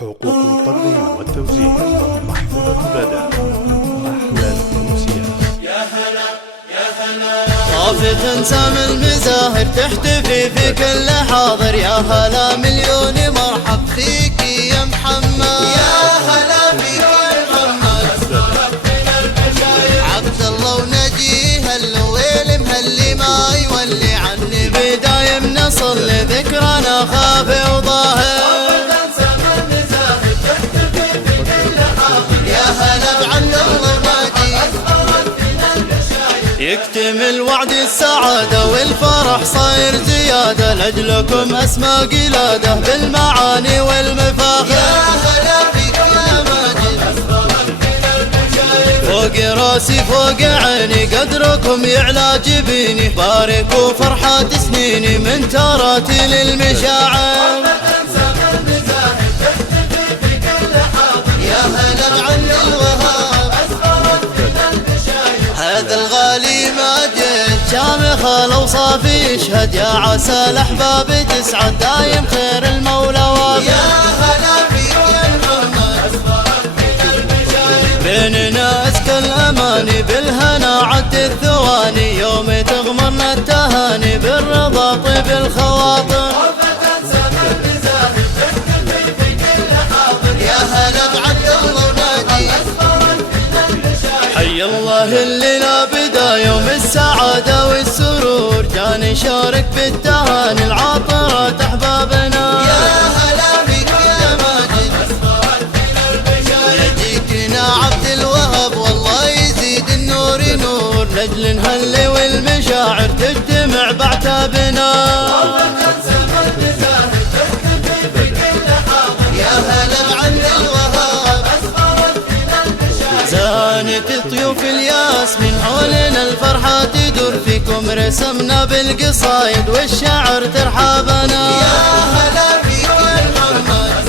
حقوق التقديم والتوزيع محفوظة لدى أحلى الأمسيات. يا هلا يا هلا طافت انسام المزاهر تحتفي في كل حاضر. يا هلا مليون مرحب فيك يا محمد. يا هلا فيك يا محمد. عبد الله ونجيه اللويل مهلي ما يولي عني بدايم نصل لذكرنا خافي وظاهر. يكتمل وعد السعادة والفرح صاير زيادة لأجلكم أسمى قلادة بالمعاني والمفاخر. يا هلا فيك يا ماجد فوق راسي فوق عيني قدركم يعلى جبيني. باركوا فرحات سنيني من تراتي للمشاعر. يا هلا بعن الوهاب هذا الغالي ماجد شامخ الأوصاف يشهد. يا عسى الأحباب تسعد دايم خير المولى وافق. يا هلا فيك يا محمد بيننا أزكى الأماني بالهنا عد الثواني. يوم تغمرنا التهاني بالرضا طيب الخواطر. يا هلا بعبد الله وناجي حي الله اللي لا بدا يوم السعادة والسرور. جاني شارك بالتهاني العاطرة أحبابنا. يا هلا فيك يا ماجد يجيكنا عبد الوهاب والله يزيد النور نور. لجل نهلي والمشاعر تجتمع بعتابنا. يا هلا بعبد الوهاب زانت طيوف الياس من حولنا الفرحة تدور. فيكم رسمنا بالقصايد والشعر ترحابنا. يا هلا فيك يا محمد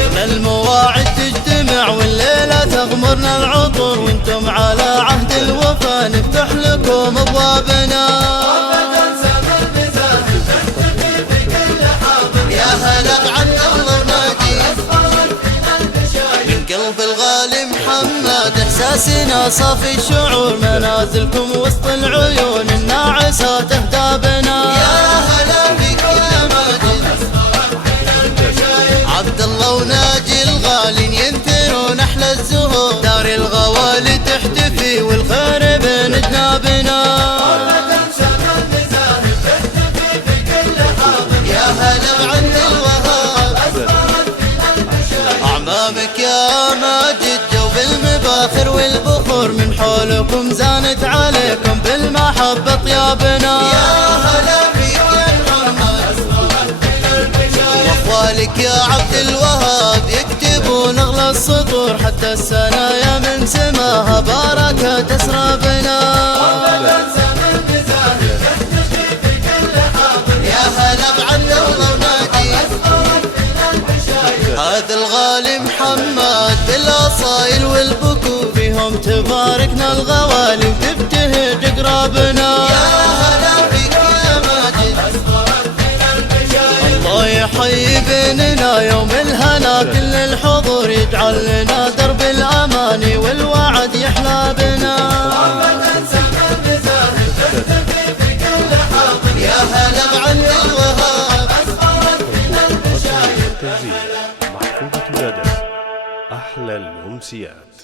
أغلى المواعيد تجتمع والليلة تغمرنا العطور. وانتم على عهد الوفا نفتح لكم ابوابنا. يا هلا بعبد الله وناجي من قلب الغالي محمد احساسنا صافي الشعور. منازلكم وسط العيون الناعسة تهدى بنا. يا هلا فيك يا ماجد عبد الله وناجي الغالي ينثرون احلى الزهور. دار الغوالي تحتفي والخير بين جنابنا. يا هلا بعبد الوهاب أعمامك يا ماجد جو بالمباخر والبخور. من حولكم زانت عليكم بالمحبة طيابنا. يا هلا فيك يا محمد واخوالك يا عبد الوهاب يكتبون اغلى السطور. حتى السنايا من سماها بركة تسرابنا. يا هلا بعبد الله وناجي هذا الغالي محمد بالاصايل والبكور. فيهم تباركنا الغوالي وتبتهج اقرابنا. يا هلا فيك يا ماجد الله يحيي بيننا يوم الهنا. كل الحضور يجعل لنا درب الاماني والوعد يحلى بنا. يا هلا بعبد الوهاب محفوظة لدى أحلى الأمسيات.